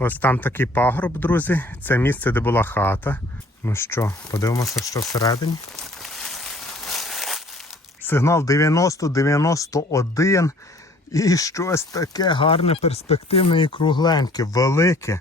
Ось там такий пагорб, друзі. Це місце, де була хата. Ну що, подивимося, що всередині. Сигнал 90-91. І щось таке гарне, перспективне і кругленьке, велике.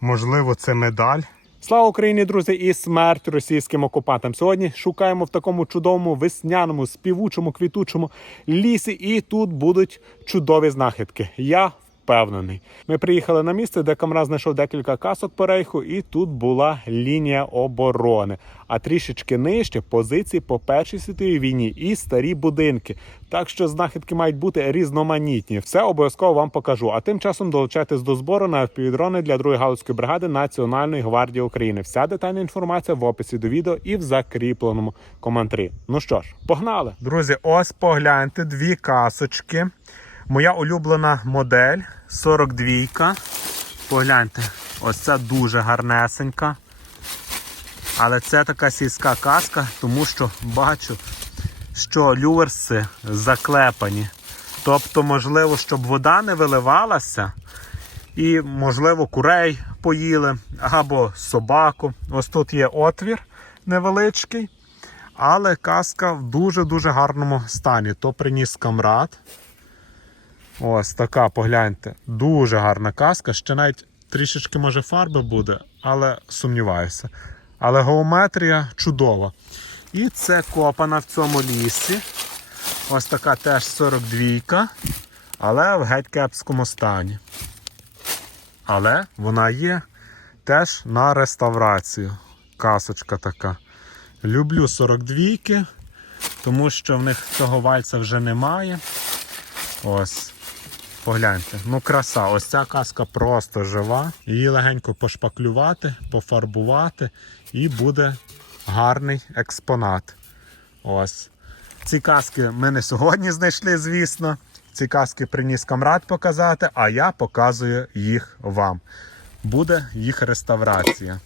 Можливо, це медаль. Слава Україні, друзі, і смерть російським окупантам. Сьогодні шукаємо в такому чудовому весняному, співучому, квітучому лісі, і тут будуть чудові знахідки. Я впевнений. Ми приїхали на місце, де камера знайшов декілька касок по рейху, і тут була лінія оборони. А трішечки нижче позиції по першій світовій війні і старі будинки. Так що знахідки мають бути різноманітні. Все обов'язково вам покажу. А тим часом долучайтесь до збору на FPV-дрони для 2-ї галузької бригади Національної гвардії України. Вся детальна інформація в описі до відео і в закріпленому коментарі. Ну що ж, погнали! Друзі, ось погляньте дві касочки. Моя улюблена модель 42. Погляньте, ось ця дуже гарнесенька. Але це така сільська казка, тому що бачу, що люверси заклепані. Тобто, можливо, щоб вода не виливалася, і, можливо, курей поїли або собаку. Ось тут є отвір невеличкий, але каска в дуже-дуже гарному стані. То приніс камрад. Ось така, погляньте, дуже гарна каска. Ще навіть трішечки, може, фарби буде, але сумніваюся. Але геометрія чудова. І це копана в цьому лісі. Ось така теж 42, але в геть кепському стані. Але вона є теж на реставрацію. Касочка така. Люблю 42, тому що в них цього вальця вже немає. Ось. Погляньте, ну краса, ось ця каска просто жива. Її легенько пошпаклювати, пофарбувати, і буде гарний експонат. Ось. Ці каски ми не сьогодні знайшли, звісно. Ці каски приніс камрад показати, а я показую їх вам. Буде їх реставрація.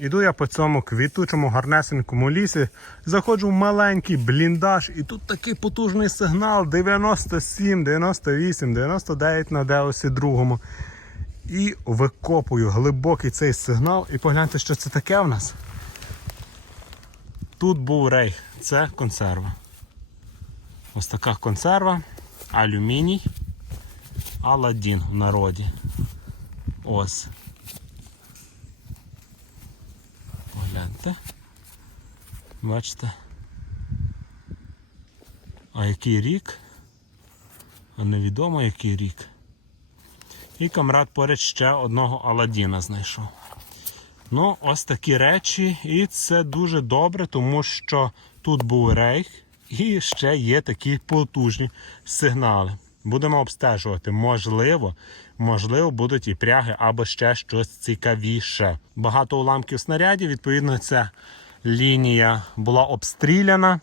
Іду я по цьому квітучому гарнесенькому лісі, заходжу в маленький бліндаж, і тут такий потужний сигнал 97, 98, 99 на деосі другому. І викопую глибокий цей сигнал. І погляньте, що це таке в нас. Тут був рей, це консерва. Ось така консерва, алюміній, Аладдін в народі. Ось. Погляньте. Бачите? А який рік? А невідомо який рік. І камрад поряд ще одного Аладдіна знайшов. Ну, ось такі речі, і це дуже добре, тому що тут був рейх і ще є такі потужні сигнали. Будемо обстежувати. Можливо, можливо, будуть і пряги або ще щось цікавіше. Багато уламків снарядів, відповідно, ця лінія була обстріляна.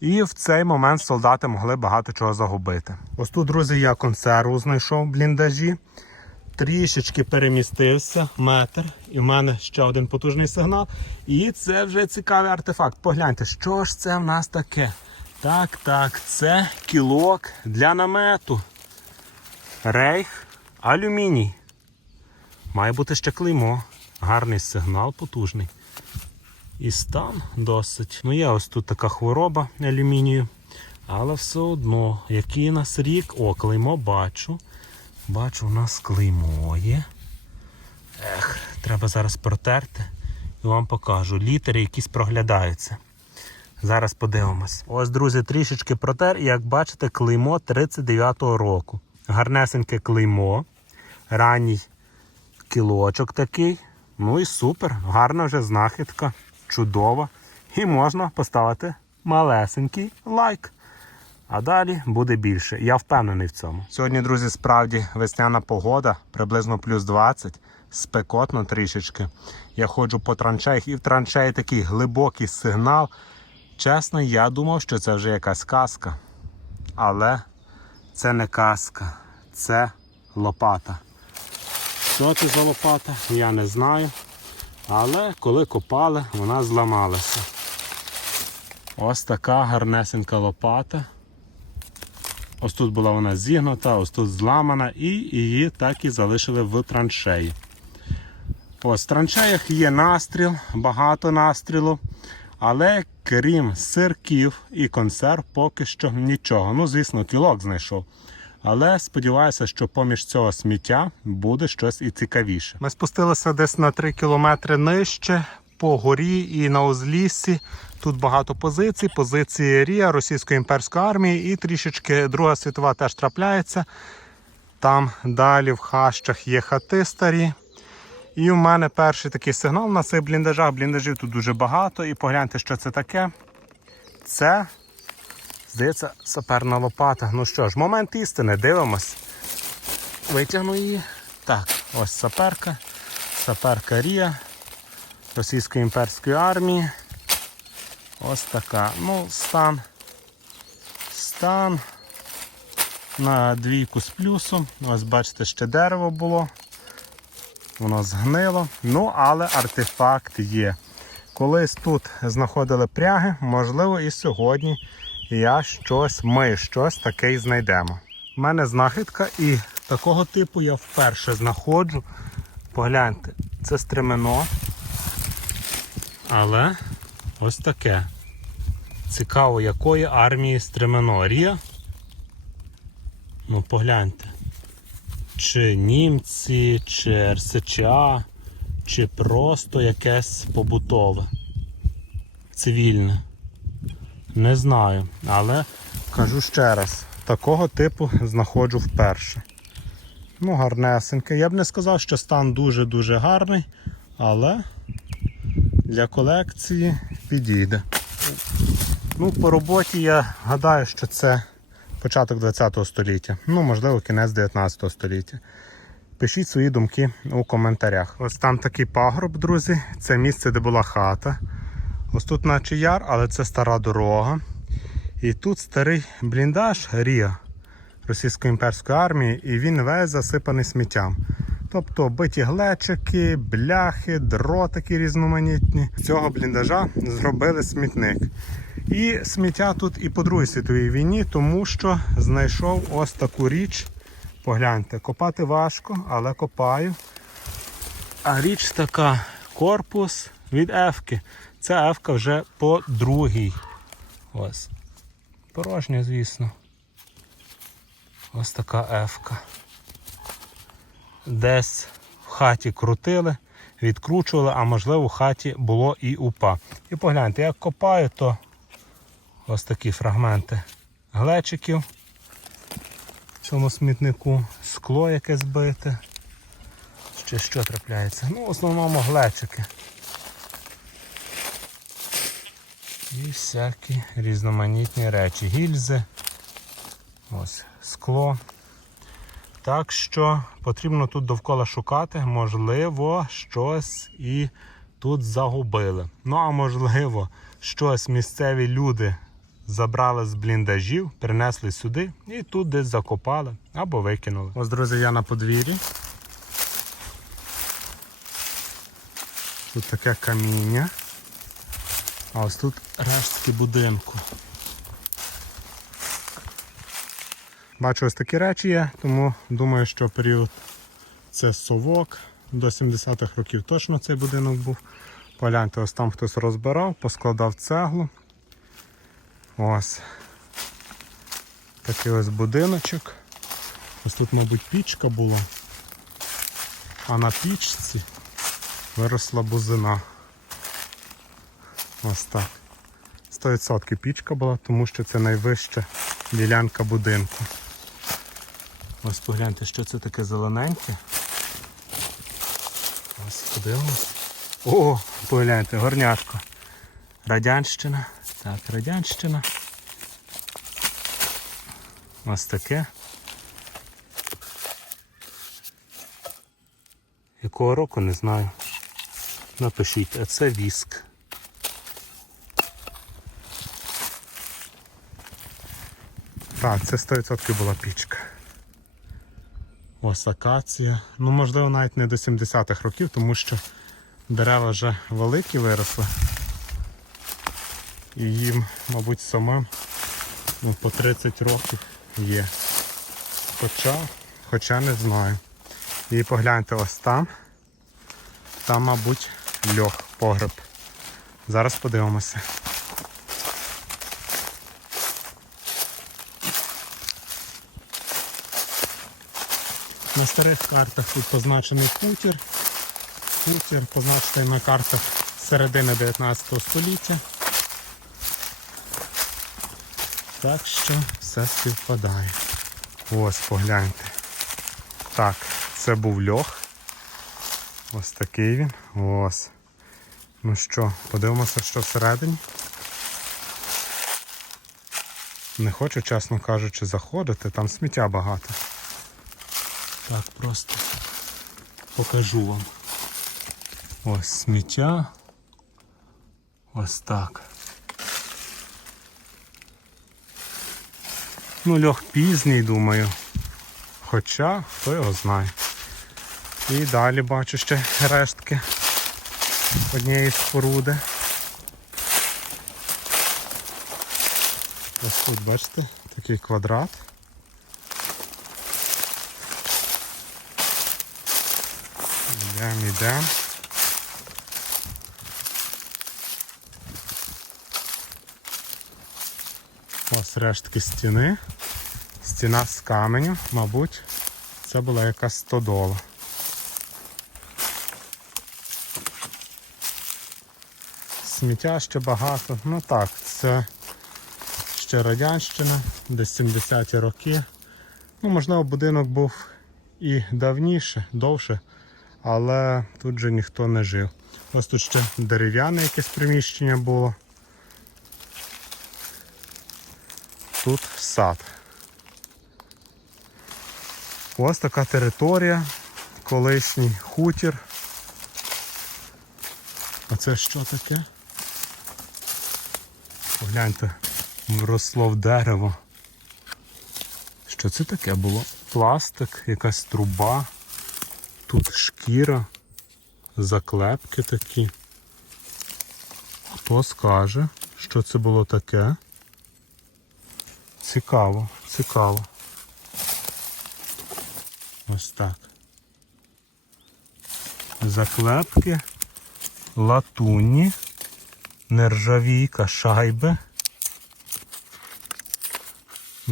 І в цей момент солдати могли багато чого загубити. Ось тут, друзі, я консерву знайшов в бліндажі. Трішечки перемістився метр, і в мене ще один потужний сигнал. І це вже цікавий артефакт. Погляньте, що ж це в нас таке? Так, так, це кілок для намету. Рейх алюміній. Має бути ще клеймо. Гарний сигнал потужний. І стан досить. Ну, є ось тут така хвороба алюмінію. Але все одно, який у нас рік. О, клеймо бачу. Бачу, у нас клеймо є. Ех, треба зараз протерти і вам покажу. Літери якісь проглядаються. Зараз подивимось. Ось, друзі, трішечки протер, і як бачите, клеймо 39-го року. Гарнесеньке клеймо. Ранній кілочок такий. Ну і супер. Гарна вже знахідка. Чудова. І можна поставити малесенький лайк. А далі буде більше. Я впевнений в цьому. Сьогодні, друзі, справді весняна погода, приблизно плюс 20, спекотно трішечки. Я ходжу по траншеях і в траншеї такий глибокий сигнал. Чесно, я думав, що це вже якась казка. Але це не казка, це лопата. Що це за лопата, я не знаю. Але коли копали, вона зламалася. Ось така гарнесенька лопата. Ось тут була вона зігнута, ось тут зламана, і її так і залишили в траншеї. Ось в траншеях є настріл, багато настрілу. Але крім сирків і консерв, поки що нічого. Ну, звісно, кілок знайшов. Але сподіваюся, що поміж цього сміття буде щось і цікавіше. Ми спустилися десь на 3 кілометри нижче по горі і на узліссі. Тут багато позицій. Позиції Рія російської імперської армії, і трішечки Друга світова теж трапляється. Там далі в хащах є хати старі. І у мене перший такий сигнал на цих бліндажах. Бліндажів тут дуже багато. І погляньте, що це таке. Це, здається, саперна лопата. Ну що ж, момент істини, дивимось. Витягну її. Так, ось саперка. Саперка Рія Російської імперської армії. Ось така. Ну, стан. Стан. На двійку з плюсом. Ось бачите, ще дерево було. Воно згнило. Ну, але артефакт є. Колись тут знаходили пряги, можливо, і сьогодні я щось, ми щось таке знайдемо. У мене знахідка і такого типу я вперше знаходжу. Погляньте, це стремено. Але ось таке. Цікаво, якої армії стремено. Рія? Ну, погляньте чи німці, чи РСЧА, чи просто якесь побутове, цивільне. Не знаю, але кажу ще раз, такого типу знаходжу вперше. Ну, гарнесеньке. Я б не сказав, що стан дуже-дуже гарний, але для колекції підійде. Ну, по роботі я гадаю, що це початок 20 століття, ну, можливо, кінець 19 століття. Пишіть свої думки у коментарях. Ось там такий пагорб, друзі. Це місце, де була хата. Ось тут наче яр, але це стара дорога. І тут старий бліндаж Рія Російської імперської армії, і він весь засипаний сміттям. Тобто биті глечики, бляхи, дротики різноманітні. З цього бліндажа зробили смітник. І сміття тут і по Другій світовій війні, тому що знайшов ось таку річ. Погляньте, копати важко, але копаю. А річ така корпус від Ефки. Ця Ефка вже по другій. Ось. Порожня, звісно. Ось така Ефка. Десь в хаті крутили, відкручували, а можливо в хаті було і упа. І погляньте, як копаю, то ось такі фрагменти глечиків в цьому смітнику, скло яке збите. Ще що трапляється? Ну, в основному глечики. І всякі різноманітні речі. Гільзи, ось скло. Так що потрібно тут довкола шукати, можливо, щось і тут загубили. Ну, а можливо, щось місцеві люди забрали з бліндажів, принесли сюди і тут десь закопали або викинули. Ось, друзі, я на подвір'ї. Тут таке каміння. А ось тут рештки будинку. Бачу, ось такі речі є, тому думаю, що період це совок. До 70-х років точно цей будинок був. Погляньте, ось там хтось розбирав, поскладав цеглу. Ось. Такий ось будиночок. Ось тут, мабуть, пічка була. А на пічці виросла бузина. Ось так. 100% пічка була, тому що це найвища ділянка будинку. Ось погляньте, що це таке зелененьке. Ось подивимось. О, погляньте, горняшко. Радянщина. Так, радянщина. Ось таке. Якого року не знаю. Напишіть, а це віск. Так, це 100% була пічка. Ось акація. Ну, можливо, навіть не до 70-х років, тому що дерева вже великі виросли. І їм, мабуть, самим ну, по 30 років є. Хоча, хоча не знаю. І погляньте ось там. Там, мабуть, льох, погреб. Зараз подивимося. На старих картах тут позначений хутір. Хутір позначений на картах середини 19 століття. Так що все співпадає. Ось погляньте. Так, це був льох. Ось такий він. Ось. Ну що, подивимося, що всередині. Не хочу, чесно кажучи, заходити, там сміття багато. Так, просто покажу вам. Ось сміття. Ось так. Ну, льох пізній, думаю. Хоча, хто його знає. І далі бачу ще рештки однієї споруди. Ось тут, бачите, такий квадрат. Йдемо. Ось рештки стіни. Стіна з каменю, мабуть, це була якась стодола. Сміття ще багато. Ну так, це ще радянщина, десь 70-ті роки. Ну, можливо, будинок був і давніше, довше, але тут же ніхто не жив. Ось тут ще дерев'яне якесь приміщення було. Тут сад. Ось така територія, колишній хутір. А це що таке? Погляньте, вросло в дерево. Що це таке було? Пластик, якась труба, тут шкіра, заклепки такі. Хто скаже, що це було таке? Цікаво, цікаво. Ось так. Заклепки, латунні, нержавійка, шайби.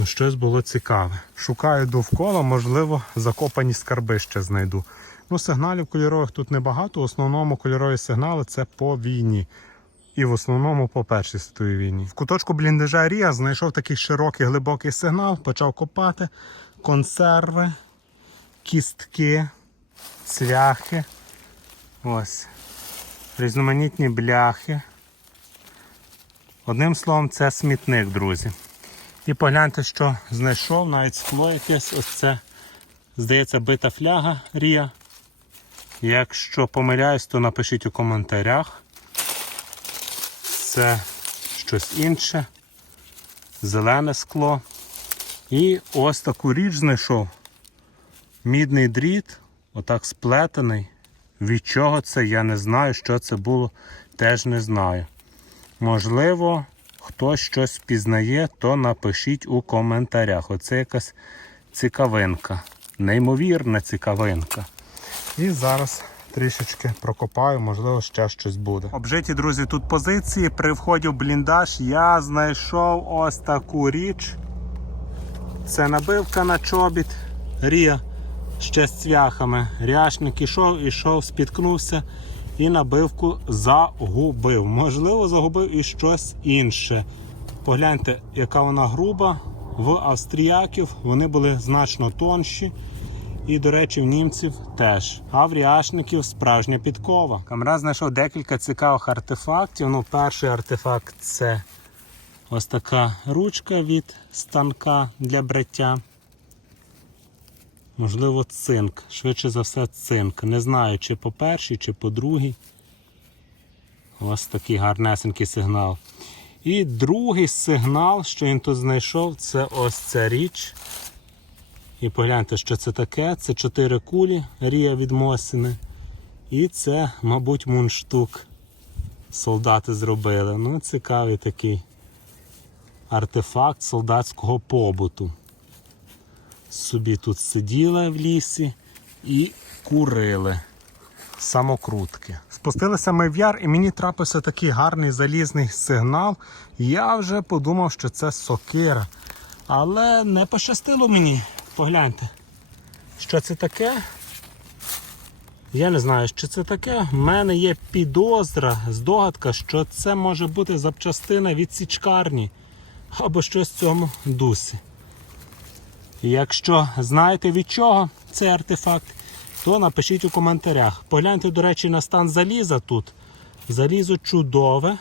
Ну, щось було цікаве. Шукаю довкола, можливо, закопані скарби ще знайду. Ну, сигналів кольорових тут небагато. В основному кольорові сигнали це по війні. І в основному по Першій світовій війні. В куточку бліндажа Рія знайшов такий широкий глибокий сигнал, почав копати консерви, кістки, цвяхи. Ось. Різноманітні бляхи. Одним словом, це смітник, друзі. І погляньте, що знайшов, навіть скло якесь, ось це, здається, бита фляга Рія. Якщо помиляюсь, то напишіть у коментарях. Це щось інше, зелене скло. І ось таку річ знайшов. Мідний дріт, отак сплетений. Від чого це, я не знаю, що це було, теж не знаю. Можливо, хтось щось пізнає, то напишіть у коментарях. Оце якась цікавинка. Неймовірна цікавинка. І зараз трішечки прокопаю, можливо, ще щось буде. Обжиті, друзі, тут позиції. При вході в бліндаж я знайшов ось таку річ. Це набивка на чобіт. Рія ще з цвяхами. Ряшник ішов, ішов, спіткнувся і набивку загубив. Можливо, загубив і щось інше. Погляньте, яка вона груба. В австріяків вони були значно тонші. І, до речі, в німців теж. А в ряшників справжня підкова. Камера знайшов декілька цікавих артефактів. Ну, перший артефакт це ось така ручка від станка для бриття. Можливо, цинк. Швидше за все, цинк. Не знаю, чи по першій, чи по другій. Ось такий гарнесенький сигнал. І другий сигнал, що він тут знайшов, це ось ця річ. І погляньте, що це таке. Це чотири кулі Рія від Мосіни. І це, мабуть, мундштук. Солдати зробили. Ну, цікавий такий артефакт солдатського побуту. Собі тут сиділи в лісі і курили самокрутки. Спустилися ми в яр, і мені трапився такий гарний залізний сигнал. Я вже подумав, що це сокира. Але не пощастило мені. Погляньте. Що це таке? Я не знаю, що це таке. У мене є підозра, здогадка, що це може бути запчастина від січкарні або щось в цьому дусі. Якщо знаєте від чого цей артефакт, то напишіть у коментарях. Погляньте, до речі, на стан заліза тут. Залізо чудове,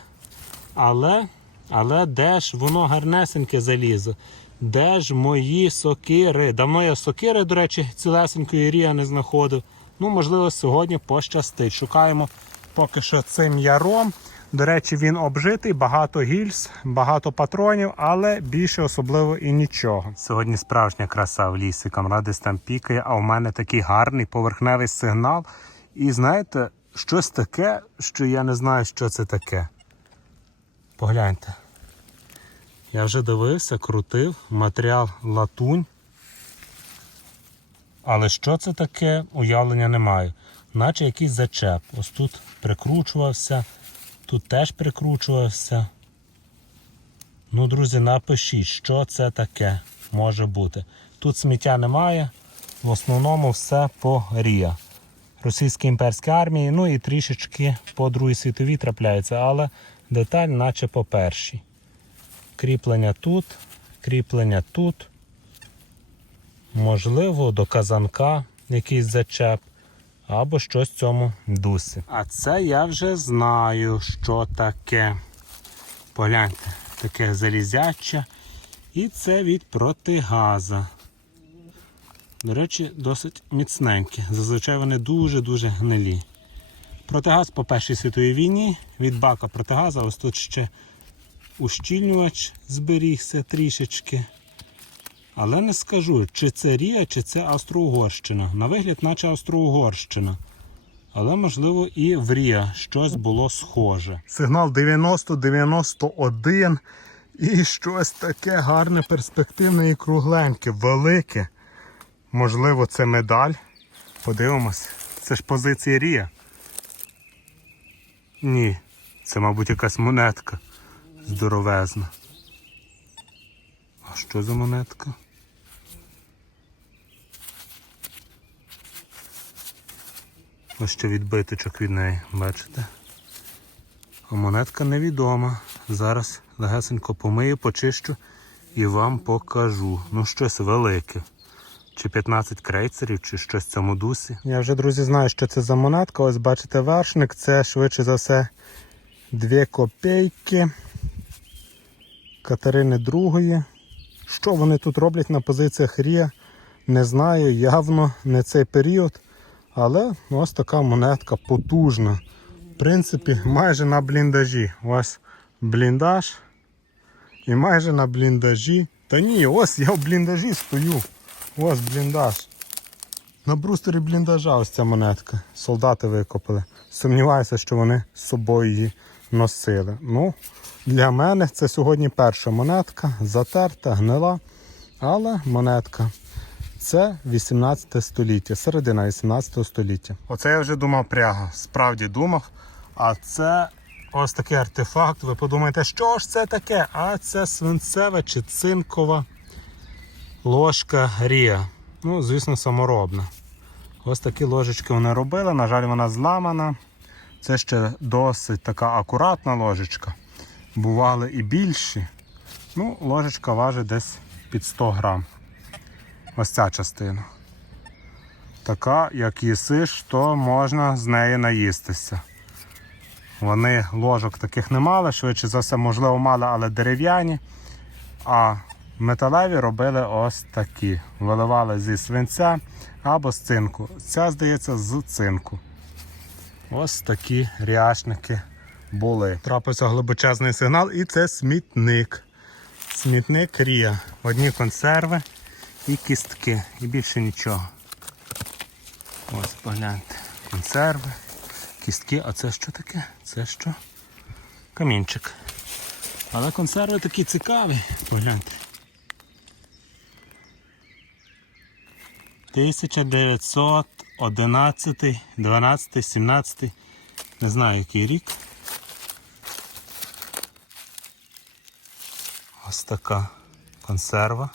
але, але де ж воно гарнесеньке залізо? Де ж мої сокири? Давно я сокири, до речі, цілесенької рія не знаходив. Ну, можливо, сьогодні пощастить. Шукаємо поки що цим яром. До речі, він обжитий, багато гільз, багато патронів, але більше особливо і нічого. Сьогодні справжня краса в лісі, камера десь там пікає, а у мене такий гарний поверхневий сигнал. І знаєте, щось таке, що я не знаю, що це таке. Погляньте. Я вже дивився, крутив, матеріал латунь. Але що це таке, уявлення немає. Наче якийсь зачеп. Ось тут прикручувався, тут теж прикручувався. Ну, друзі, напишіть, що це таке може бути. Тут сміття немає, в основному все по рія. Російській імперській армії, ну і трішечки по Другій світовій трапляється, але деталь, наче по першій. Кріплення тут, кріплення тут. Можливо, до казанка якийсь зачеп, або щось в цьому дусі. А це я вже знаю, що таке. Погляньте, таке залізяче. І це від протигаза. До речі, досить міцненькі. Зазвичай вони дуже-дуже гнилі. Протигаз по Першій світовій війні. Від бака протигаза, ось тут ще ущільнювач зберігся трішечки. Але не скажу, чи це Рія, чи це Австро-Угорщина. На вигляд, наче Австро-Угорщина. Але, можливо, і в Рія щось було схоже. Сигнал 90-91. І щось таке гарне, перспективне і кругленьке, велике. Можливо, це медаль. Подивимось. Це ж позиція Рія. Ні, це, мабуть, якась монетка здоровезна. А що за монетка? Ось ще відбиточок від неї, бачите? А монетка невідома. Зараз легесенько помию, почищу і вам покажу. Ну, щось велике. Чи 15 крейцерів, чи щось в цьому дусі. Я вже, друзі, знаю, що це за монетка. Ось бачите, вершник. Це швидше за все 2 копійки Катерини II. Що вони тут роблять на позиціях Рія? Не знаю, явно не цей період. Але ось така монетка потужна. В принципі, майже на бліндажі. Ось бліндаж. І майже на бліндажі. Та ні, ось я в бліндажі стою. Ось бліндаж. На брустері бліндажа ось ця монетка. Солдати викопали. Сумніваюся, що вони з собою її носили. Ну, для мене це сьогодні перша монетка, затерта, гнила, але монетка. Це 18 століття, середина 18 століття. Оце я вже думав пряго, справді думав. А це ось такий артефакт. Ви подумаєте, що ж це таке? А це свинцева чи цинкова ложка Рія. Ну, звісно, саморобна. Ось такі ложечки вони робили. На жаль, вона зламана. Це ще досить така акуратна ложечка. Бували і більші. Ну, ложечка важить десь під 100 грам. Ось ця частина. Така, як їсиш, то можна з неї наїстися. Вони ложок таких не мали, швидше за все, можливо, мали, але дерев'яні. А металеві робили ось такі. Виливали зі свинця або з цинку. Ця, здається, з цинку. Ось такі ряшники були. Трапився глибочезний сигнал і це смітник. Смітник Рія. Одні консерви і кістки. І більше нічого. Ось погляньте. Консерви, кістки. А це що таке? Це що? Камінчик. Але консерви такі цікаві. Погляньте. 1911, 12, 17, не знаю який рік. Ось така консерва.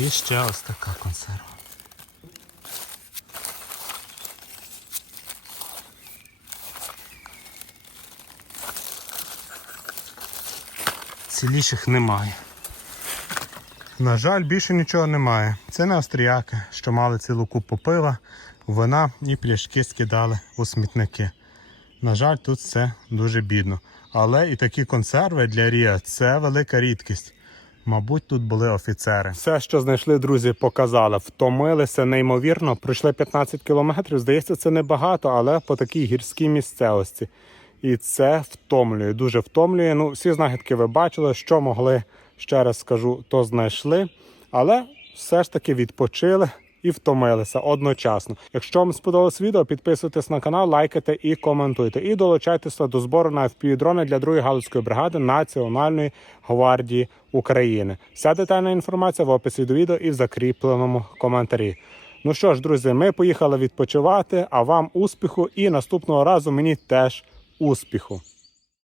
І ще ось така консерва. Ціліших немає. На жаль, більше нічого немає. Це не австріяки, що мали цілу купу пива, вина і пляшки скидали у смітники. На жаль, тут все дуже бідно. Але і такі консерви для Рія це велика рідкість. Мабуть, тут були офіцери. Все, що знайшли, друзі, показали. Втомилися неймовірно. Пройшли 15 кілометрів. Здається, це небагато, але по такій гірській місцевості. І це втомлює, дуже втомлює. Ну, всі знахідки ви бачили, що могли, ще раз скажу, то знайшли. Але все ж таки відпочили і втомилися одночасно. Якщо вам сподобалось відео, підписуйтесь на канал, лайкайте і коментуйте. І долучайтеся до збору на FPV-дрони для другої галузької бригади Національної гвардії України. Вся детальна інформація в описі до відео і в закріпленому коментарі. Ну що ж, друзі, ми поїхали відпочивати, а вам успіху і наступного разу мені теж успіху.